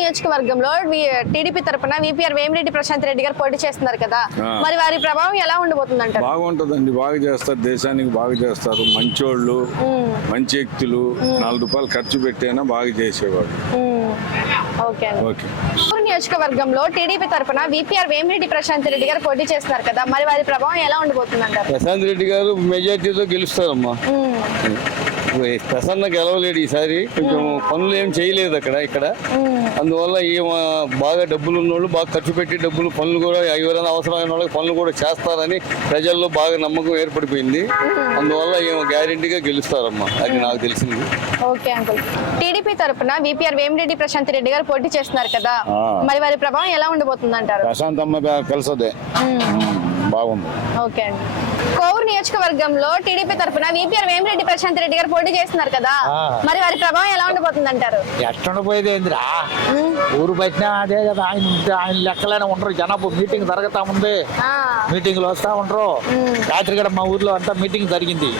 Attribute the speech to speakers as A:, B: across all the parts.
A: నియోజకవర్గంలో టీడీపీ తరపున విపిఆర్ వేమిరెడ్డి ప్రశాంత్ రెడ్డి గారు పోటీ చేస్తున్నారు కదా. మరి వారి ప్రభావం ఎలా ఉండబోతుంది అంటారు
B: బాగుంటుందండి. బాగా చేస్తారు. దేశానికి బాగా చేస్తారు. మంచోళ్ళు మంచి వ్యక్తులు నాలుగు రూపాయలు ఖర్చు పెట్టైనా బాగా చేసేవాడు
A: నియోజకవర్గంలో టీడీపీ తరపున విపిఆర్ వేమిరెడ్డి ప్రశాంత్ రెడ్డి గారు పోటీ చేస్తున్నారు కదా. మరి వారి ప్రభావం ఎలా ఉండబోతుంది అంటారు
C: ప్రశాంత్ రెడ్డి గారు మెజార్టీతో గెలుస్తారమ్మా. ప్రసన్న గెలవలేడు ఈసారి. కొంచెం పనులు ఏం చేయలేదు అక్కడ ఇక్కడ. అందువల్ల ఈమె బాగా డబ్బులు ఉన్నోళ్ళు బాగా ఖర్చు పెట్టి డబ్బులు పనులు కూడా ఎవరైనా అవసరమైన వాళ్ళకి పనులు కూడా చేస్తారని ప్రజల్లో బాగా నమ్మకం ఏర్పడిపోయింది. అందువల్ల ఈమె గ్యారెంటీగా గెలుస్తారమ్మా అది నాకు తెలిసింది.
A: Okay uncle. టీడీపీ తరపున విపిఆర్ వేమిరెడ్డి ప్రశాంత్ రెడ్డి గారు పోటీ చేస్తున్నారు కదా. మరి వారి ప్రభావం ఎలా ఉండబోతుంది అంటారు
B: ప్రశాంత్ అమ్మ కలిసదే బాగుంది.
A: ఓకే అండి. కోవూరు నియోజకవర్గంలో టీడీపీ తరపున విపిఆర్ వేమిరెడ్డి ప్రశాంత్ రెడ్డి గారు పోటీ చేస్తున్నారు కదా. మరి వారి ప్రభావం ఎలా ఉండబోతుంది అంటారు
D: ఎట్టుండిపోయేది ఏందిరా ఊరు బయట అదే కదా ఆయన ఉంటే ఆయన లెక్కలైనా ఉండరు. జనాభా మీటింగ్ జరుగుతా ఉంది. మీటింగ్లు వస్తా ఉండరు. రాత్రి కూడా మా ఊర్లో అంతా మీటింగ్ జరిగింది.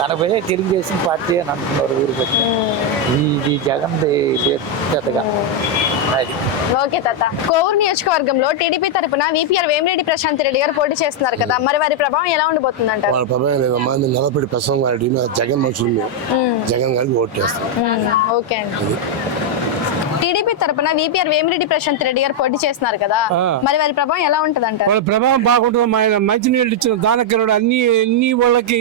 D: దాని పోయి తెలుగుదేశం పార్టీ అని అంటున్నారు ఊరు బయట ఇది జగన్ పెద్దగా. అది
A: ఓకే తాత. కోవూరు నియోజకవర్గంలో టీడీపీ తరపున విపిఆర్ వేమిరెడ్డి ప్రశాంత్ రెడ్డి గారు పోటీ చేస్తున్నారు కదా. మరి వారి ప్రభావం ఎలా ఉండబోతుంది అంటారు
E: వాళ్ళ ప్రభావం లేదమ్మా. మేము నలపడి ప్రసంగం జగన్ మనుషులు జగన్ గారికి ఓటు చేస్తాం
A: ఓకే అండి. టీడీపీ తరపున విపిఆర్ వేమిరెడ్డి ప్రశాంత్ రెడ్డి గారు పోటీ చేస్తున్నారు కదా. మరి వారి ప్రభావం ఎలా ఉంటది అంటారు
F: వాళ్ళ ప్రభావం బాగుంటుంది ఆయన మంచినీళ్ళు ఇచ్చిన దానకిరుడు అన్ని అన్ని వాళ్ళకి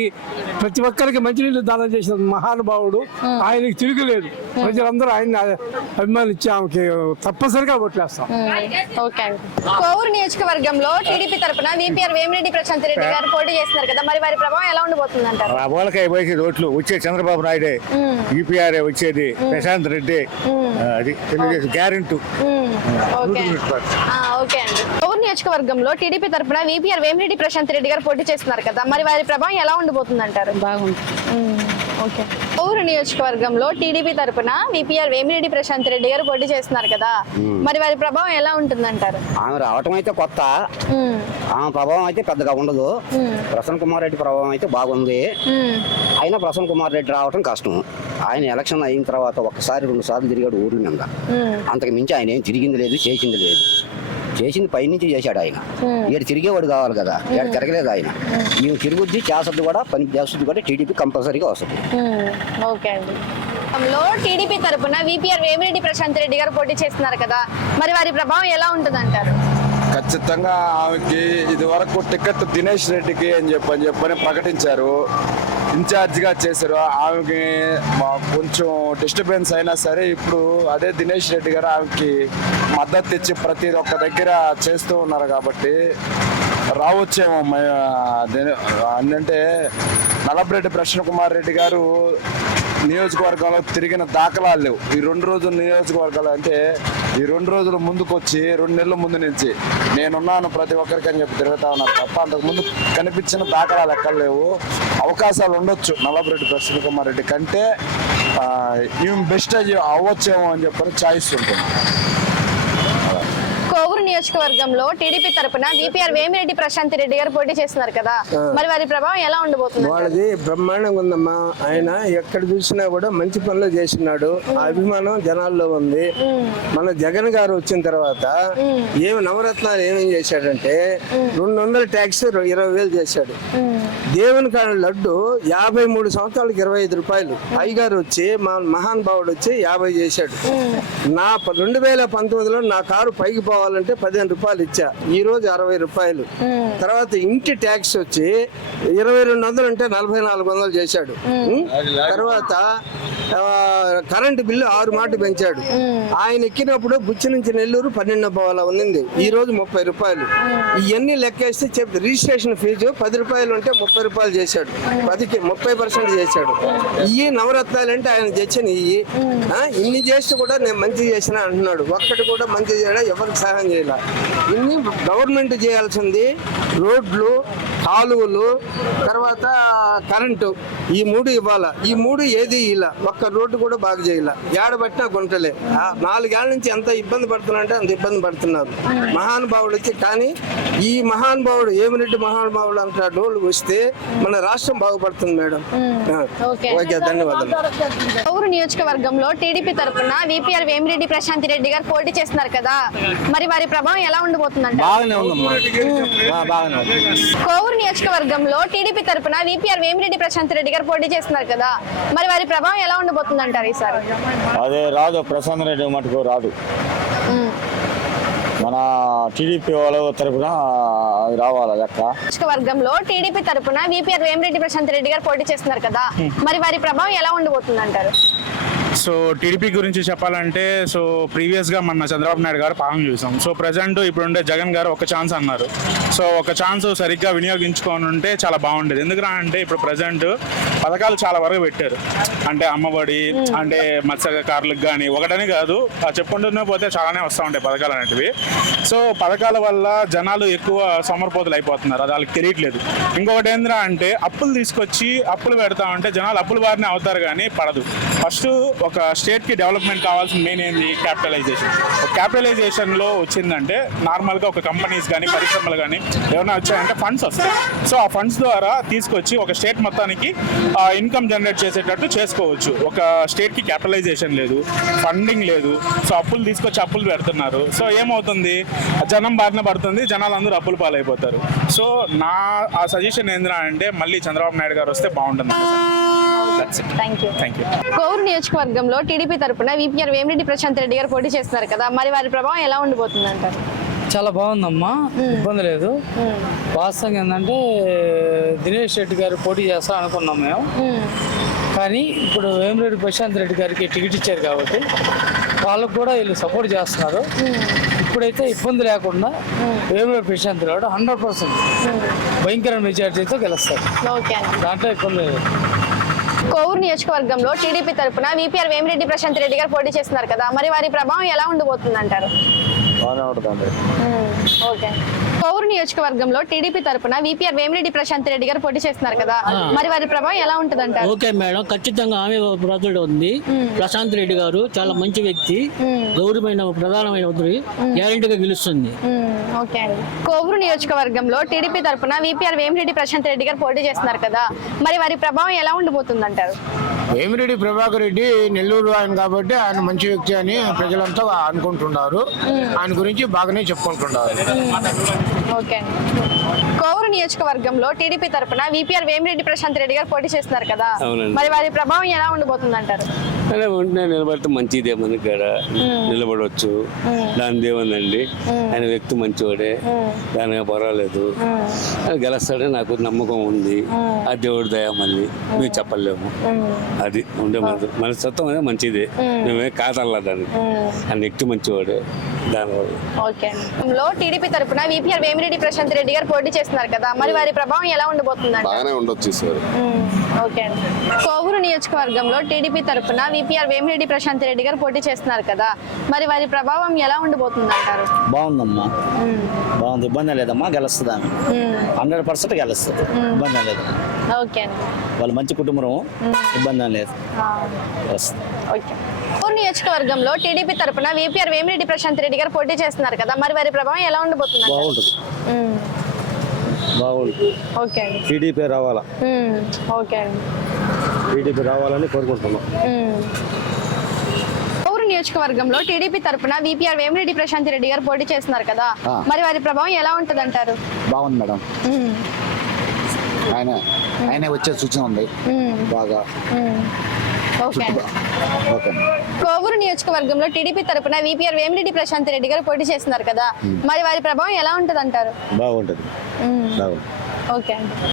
F: ప్రతి ఒక్కరికి మంచినీళ్ళు దానం చేసిన మహానుభావుడు. ఆయనకి తిరుగులేదు ప్రజలందరూ ఆయన అభిమానించి ఆమెకి తప్పనిసరిగా ఓట్లేస్తాం
A: ఓకే కోవూరు నియోజకవర్గంలో టీడీపీ తరపున విపిఆర్ వేమిరెడ్డి ప్రశాంత్ రెడ్డి గారు పోటీ చేస్తున్నారు కదా. మరి వారి ప్రభావం ఎలా ఉండబోతుంది అంటారు
G: వాళ్ళకి పోయేది ఓట్లు వచ్చే చంద్రబాబు నాయుడే. యూపీఆర్ వచ్చేది ప్రశాంత్ రెడ్డి. అది. Guarantee
A: okay. ఆ, ఓకే అండి. కోవూరు నియోజకవర్గంలో టీడీపీ తరపున విపిఆర్ వేమిరెడ్డి ప్రశాంత్ రెడ్డి గారు పోటీ చేస్తున్నారు కదా మరి వారి ప్రభావం ఎలా ఉండబోతుంది అంటారు బాగుంటుంది ఓకే. కోవూరు నియోజకవర్గంలో టీడీపీ తరపున విపిఆర్ వేమిరెడ్డి ప్రశాంత్ రెడ్డి గారు పోటీ చేస్తున్నారు కదా మరి వారి ప్రభావం ఎలా ఉంటుంది అంటారు
H: ఆమె రావటం అయితే కొత్త. ఆమె ప్రభావం అయితే పెద్దగా ఉండదు. ప్రసన్న కుమార్ రెడ్డి ప్రభావం అయితే బాగుంది. అయినా ప్రసన్న కుమార్ రెడ్డి రావటం కష్టం. ఆయన ఎలక్షన్ అయిన తర్వాత ఒక్కసారి రెండు సార్లు తిరిగాడు ఊర్ల మీద. అంతకు మించి ఆయన ఏం తిరిగింది లేదు చేసింది లేదు. చేసింది పైనుంచి చేశాడు ఆయన. ఈడ తిరిగేవాడు కావాలి కదా ఈడ తిరగలేదు ఆయన. ఈయన తిరుగుద్ది చేసద్దు కూడా పని చేస్తుంది కూడా టీడీపీ కంపల్సరీగా వస్తుంది.
A: ఓకే అండి. టీడీపీ తరపున విపిఆర్ వేమిరెడ్డి ప్రశాంత్ రెడ్డి గారు పోటీ చేస్తున్నారు కదా మరి వారి ప్రభావం ఎలా ఉంటుంది అంటారు
I: ఖచ్చితంగా ఆమెకి ఇది వరకు టికెట్ దినేష్ రెడ్డికి అని చెప్పని చెప్పని ప్రకటించారు. ఇన్ఛార్జిగా చేశారు. ఆమెకి కొంచెం డిస్టర్బెన్స్ అయినా సరే ఇప్పుడు అదే దినేష్ రెడ్డి గారు ఆమెకి మద్దతు ఇచ్చి ప్రతి ఒక్క దగ్గర చేస్తూ ఉన్నారు కాబట్టి రావచ్చేమో అంటే నలభరెడ్డి ప్రసన్న కుమార్ రెడ్డి గారు నియోజకవర్గంలో తిరిగిన దాఖలాలు లేవు. ఈ రెండు రోజులు నియోజకవర్గాలు అంటే ఈ రెండు రోజులు ముందుకొచ్చి రెండు నెలల ముందు నుంచి నేనున్నాను ప్రతి ఒక్కరికి అని చెప్పి తిరుగుతా ఉన్నారు తప్ప అంతకు ముందు కనిపించిన దాఖలాలు ఎక్కడ లేవు. అవకాశాలు ఉండొచ్చు నల్లబరెడ్డి ప్రసన్న కుమార్ రెడ్డి కంటే. ఆ, ఈమె బెస్ట్ అవ్వచ్చేమో అని చెప్పని ఛాయిస్ ఉంటుంది.
A: కోవూరు నియోజకవర్గంలో టీడీపీ తరపున విపిఆర్ వేమిరెడ్డి ప్రశాంత్ రెడ్డి గారు పోటీ చేస్తున్నారు కదా. మరి వారి ప్రభావం ఎలా ఉండబోతుంది?
J: వాళ్ళది బ్రహ్మాండంగా ఉందమ్మా. ఆయన ఎక్కడ చూసినా కూడా మంచి పనులు చేసినాడు. ఆ అభిమానం జనాల్లో ఉంది. మన జగన్ గారు వచ్చిన తర్వాత ఏమి నవరత్నాలు ఏమేం చేశాడంటే రెండు వందల ట్యాక్స్ ఇరవై వేలు చేశాడు. దేవుని కాడ లడ్డు యాభై మూడు సంవత్సరాలకు ఇరవై ఐదు రూపాయలు. అయ్యగారు వచ్చి మా మహాన్ భావుడు వచ్చి యాభై చేశాడు. నా రెండు వేల పంతొమ్మిదిలో నా కారు పైకి పోవాలంటే పదిహేను రూపాయలు ఇచ్చా. ఈ రోజు అరవై రూపాయలు. తర్వాత ఇంటి ట్యాక్స్ వచ్చి ఇరవై రెండు వందలు అంటే నలభై నాలుగు వందలు చేశాడు? తర్వాత కరెంటు బిల్లు ఆరు మాట పెంచాడు. ఆయన ఎక్కినప్పుడు బుచ్చి నుంచి నెల్లూరు పన్నెండు పోవాల ఉన్నింది. ఈ రోజు ముప్పై రూపాయలు. ఇవన్నీ లెక్కేస్తే చెప్ రిజిస్ట్రేషన్ ఫీజు పది రూపాయలు ఉంటే ముప్పై రూపాయలు చేశాడు. పదికి ముప్పై పర్సెంట్ చేశాడు. ఇవి నవరత్నాలు అంటే ఆయన తెచ్చిన ఇవి ఇన్ని చేసి కూడా నేను మంచి చేసిన అంటున్నాడు. ఒక్కటి కూడా మంచి చేయడం? ఎవరికి సహాయం చేయాల? ఇన్ని గవర్నమెంట్ చేయాల్సింది రోడ్లు కాలువలు తర్వాత కరెంటు. ఈ మూడు ఇవ్వాల? ఈ మూడు ఏది ఇలా? ఒక్క రోడ్డు కూడా బాగా చేయాల? ఏడబట్టినా గుంటలే. నాలుగేళ్ళ నుంచి ఎంత ఇబ్బంది పడుతున్నారంటే అంత ఇబ్బంది పడుతున్నారు. మహానుభావుడు వచ్చి కానీ ఈ మహానుభావుడు ఏమిరెడ్డి మహానుభావుడు అంటాడు వస్తే మన రాష్ట్రం బాగుపడుతుంది మేడం.
A: ఓకే.
J: ఓకే ధన్యవాదాలు.
A: పౌరు నియోజకవర్గంలో టీడీపీ తరపున విపిఆర్ వేమిరెడ్డి ప్రశాంత్ రెడ్డి గారు పోటీ చేస్తున్నారు కదా. మరి వారి ప్రభావం ఎలా ఉండబోతుందంట
D: బాగానే ఉందమ్మా. బాగానే ఉంది.
A: కోవూరు నియోజకవర్గంలో టీడీపీ తరపున విపిఆర్ వేమిరెడ్డి ప్రశాంత్ రెడ్డి గారు పోటీ చేస్తున్నారు కదా. మరి వారి ప్రభావం ఎలా ఉండబోతుందంటారు ఈసారి?
G: అదే రాదు ప్రశాంత్ రెడ్డి మటుకు రాదు. మన టీడీపీ వాళ్ళ తరఫున రావాలి లెక్క.
A: నియోజకవర్గంలో టీడీపీ తరపున విపిఆర్ వేమిరెడ్డి ప్రశాంత్ రెడ్డి గారు పోటీ చేస్తున్నారు కదా. మరి వారి ప్రభావం ఎలా ఉండబోతుందంటారు?
K: సో టీడీపీ గురించి చెప్పాలంటే సో ప్రీవియస్గా మన చంద్రబాబు నాయుడు గారు పాలన చూసాం. సో ప్రజెంట్ ఇప్పుడుండే జగన్ గారు ఒక ఛాన్స్ అన్నారు. సో ఒక ఛాన్స్ సరిగ్గా వినియోగించుకొని ఉంటే చాలా బాగుండేది. ఎందుకు అంటే ఇప్పుడు ప్రజెంట్ పథకాలు చాలా వరకు పెట్టారు. అంటే అమ్మఒడి అంటే మత్స్యకారులకు కానీ ఒకటని కాదు. ఆ చెప్పుకుంటూనే పోతే చాలానే వస్తూ ఉంటాయి పథకాలు అనేటివి. సో పథకాల వల్ల జనాలు ఎక్కువ సోమరిపోతులు అయిపోతున్నారు. అది వాళ్ళకి తెలియట్లేదు. ఇంకొకటి ఏంద్రా అంటే అప్పులు తీసుకొచ్చి అప్పులు పెడతా ఉంటే జనాలు అప్పుల బారినే అవుతారు కానీ పడదు. ఫస్ట్ ఒక స్టేట్కి డెవలప్మెంట్ కావాల్సిన మెయిన్ ఏంది? క్యాపిటలైజేషన్. క్యాపిటలైజేషన్లో వచ్చిందంటే నార్మల్గా ఒక కంపెనీస్ కానీ పరిశ్రమలు కానీ ఏమైనా వచ్చాయంటే ఫండ్స్ వస్తాయి. సో ఆ ఫండ్స్ ద్వారా తీసుకొచ్చి ఒక స్టేట్ మొత్తానికి ఇన్కమ్ జనరేట్ చేసేటట్టు చేసుకోవచ్చు. ఒక స్టేట్కి క్యాపిటలైజేషన్ లేదు ఫండింగ్ లేదు. సో అప్పులు తీసుకొచ్చి అప్పులు పెడుతున్నారు. సో ఏమవుతుంది? జనం బారిన పడుతుంది జనాలు అందరూ అప్పులు పాలైపోతారు. సో నా ఆ సజెషన్ ఏంద్రా అంటే మళ్ళీ చంద్రబాబు నాయుడు గారు వస్తే బాగుంటుంది.
A: కోవూరు నియోజకవర్గంలో టీడీపీ తరపున విపిఆర్ వేమిరెడ్డి ప్రశాంత్ రెడ్డి గారు పోటీ చేస్తున్నారు కదా. మరి వారి ప్రభావం ఎలా ఉండబోతుందంటారు
F: చాలా బాగుందమ్మా. ఇబ్బంది లేదు. వాస్తవంగా ఏంటంటే దినేష్ రెడ్డి గారు పోటీ చేస్తా అనుకున్నాం మేము. కానీ ఇప్పుడు వేమిరెడ్డి ప్రశాంత్ రెడ్డి గారికి టికెట్ ఇచ్చారు కాబట్టి వాళ్ళకు కూడా వీళ్ళు సపోర్ట్ చేస్తున్నారు. ఇప్పుడైతే ఇబ్బంది లేకుండా వేమిరెడ్డి ప్రశాంత్ గారు హండ్రెడ్ పర్సెంట్ భయంకర మెజార్టీతో గెలుస్తారు. దాంట్లో ఇబ్బంది లేదు.
A: కోవూరు నియోజకవర్గంలో టీడీపీ తరపున విపిఆర్ వేమిరెడ్డి ప్రశాంత్ రెడ్డి గారు పోటీ చేస్తున్నారు కదా. మరి వారి ప్రభావం ఎలా ఉండబోతుందంటారు
G: బాగానే
A: ఓకే. కోవూరు నియోజకవర్గంలో టీడీపీ తరపున విపిఆర్ వేమిరెడ్డి ప్రశాంత్ రెడ్డి గారు పోటీ చేస్తున్నారు కదా. మరి వారి ప్రభావం ఎలా ఉంటుందంటారు?
F: ఓకే మేడం ఖచ్చితంగా ఆమె బ్రతుడు ఉంది. ప్రశాంత్ రెడ్డి గారు చాలా మంచి వ్యక్తి. గౌరవమైన ప్రధానమైన వ్యక్తి గ్యారెంటీగా గెలుస్తుంది.
A: ఓకే అండి. కోవూరు నియోజకవర్గంలో టీడీపీ తరపున విపిఆర్ వేమిరెడ్డి ప్రశాంత్ రెడ్డి గారు పోటీ చేస్తున్నారు కదా. మరి వారి ప్రభావం ఎలా ఉండబోతుందంటారు?
G: వేమిరెడ్డి ప్రభాకర్ రెడ్డి నెల్లూరు ఆయన కాబట్టి ఆయన మంచి వ్యక్తి అని ప్రజలంతా అనుకుంటున్నారు. ఆయన గురించి బాగానే చెప్పుకుంటున్నారు.
A: ఓకే కోవూరు నియోజకవర్గంలో టీడీపీ తరపున విపిఆర్ వేమిరెడ్డి ప్రశాంత్ రెడ్డి గారు పోటీ చేస్తున్నారు కదా.
C: అవునండి.
A: మరి వారి ప్రభావం ఎలా ఉండబోతుందంటారు?
C: అలా ఉంటే నిలబడితే మంచిదే మన కాడ. నిలబడవచ్చు దాని ఏముందండి ఆయన వ్యక్తి మంచివాడే దాని పర్వాలేదు. అది గెలుస్తాడని నాకు నమ్మకం ఉంది. ఆ దేవుడి దయ మళ్ళీ. మేము చెప్పలేము. అది ఉండే మన మన సత్వం అనేది మంచిదే. మేమే. కాదల్లా దానికి ఆయన వ్యక్తి మంచివాడే దానివల్ల.
A: ఓకే లో టీడీపీ తరపున విపిఆర్ వేమిరెడ్డి ప్రశాంత్ రెడ్డి గారు పోటీ చేస్తున్నారు కదా. మరి వారి ప్రభావం ఎలా ఉండబోతుందండి?
B: బాగానే ఉండొచ్చు సార్.
A: ఓకే అండి. కోవూరు నియోజకవర్గంలో టీడీపీ తరపున విపిఆర్ వేమిరెడ్డి ప్రశాంత్ రెడ్డి గారు పోటీ చేస్తున్నారు కదా. మరి వారి ప్రభావం ఎలా ఉండబోతుంది అంటారు
D: బాగుందమ్మా బాగుంది. ఇబ్బంది లేదమ్మా. గెలుస్తుంది? ఆమె హండ్రెడ్ పర్సెంట్ గెలుస్తుంది. ఇబ్బంది లేదు.
A: ఓకే అండి.
D: వాళ్ళు మంచి కుటుంబం. ఇబ్బంది లేదు.
A: ఓకే. కోవూరు నియోజకవర్గంలో టీడీపీ తరపున విపిఆర్ వేమిరెడ్డి ప్రశాంత్ రెడ్డి గారు పోటీ చేస్తున్నారు కదా. మరి వారి ప్రభావం ఎలా ఉండబోతుంది?
C: బాగుంటుంది.
A: ఉమ్,
C: బాగుంటుంది
A: ఓకే అండి.
C: టీడీపీ రావాలా?
A: ఓకే అండి.
C: టీడీపీ రావాలని కోరుకుంటున్నాం.
A: కోవూరు నియోజకవర్గంలో టీడీపీ తరపున విపిఆర్ వేమిరెడ్డి ప్రశాంత్ రెడ్డి గారు పోటీ చేస్తున్నారు కదా.
D: ఆ.
A: మరి వారి ప్రభావం ఎలా ఉంటుంది అంటారు
D: బాగుంది మేడం. ఆయన ఆయన వచ్చే సూచన ఉంది. బాగా. ఓకే.
A: కోవూరు నియోజకవర్గంలో టీడీపీ తరపున విపిఆర్ వేమిరెడ్డి ప్రశాంత్ రెడ్డి గారు పోటీ చేస్తున్నారు కదా. మరి వారి ప్రభావం ఎలా ఉంటుంది అంటారు
C: బాగుంటుంది బాగుంటుంది.
A: ఓకే అండి.